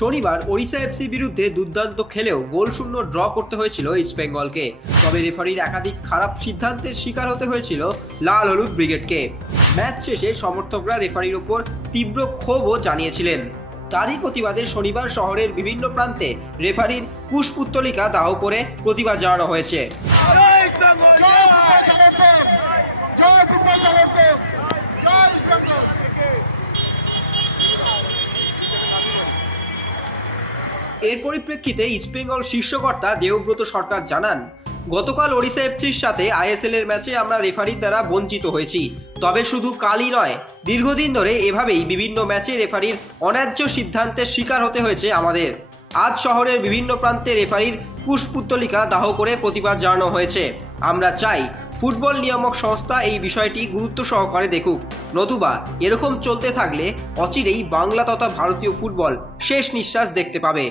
শনিবার ওড়িশা এফসির বিরুদ্ধে দুর্দান্ত খেলেও গোলশূন্য ড্র করতে হয়েছিল ইস্টবেঙ্গলকে। তবে রেফারির একাধিক খারাপ সিদ্ধান্তের শিকার হতে হয়েছিল লাল হলুদ ব্রিগেডকে। ম্যাচ শেষে সমর্থকরা রেফারির উপর তীব্র ক্ষোভও জানিয়েছিলেন। তারই প্রতিবাদে শনিবার শহরের বিভিন্ন প্রান্তে রেফারির কুশপুত্তলিকা দাহ করে প্রতিবাদ জানানো হয়েছে। এর পরিপ্রেক্ষিতে ইস্টবেঙ্গল শীর্ষকর্তা দেবব্রত সরকার জানান, গতকাল ওড়িশা এফসির সাথে আইএসএল এর ম্যাচে আমরা রেফারির দ্বারা বঞ্চিত হয়েছি। তবে শুধু কালই নয়, দীর্ঘদিন ধরে এভাবেই বিভিন্ন ম্যাচে রেফারির অন্যায্য সিদ্ধান্তের শিকার হতে হয়েছে আমাদের। আজ শহরের বিভিন্ন প্রান্তে রেফারির কুশপুত্তলিকা দাহ করে প্রতিবাদ জানানো হয়েছে। আমরা চাই ফুটবল নিয়ামক সংস্থা এই বিষয়টি গুরুত্ব সহকারে দেখুক, নতুবা এরকম চলতে থাকলে অচিরেই বাংলা তথা ভারতীয় ফুটবল শেষ নিঃশ্বাস দেখতে পাবে।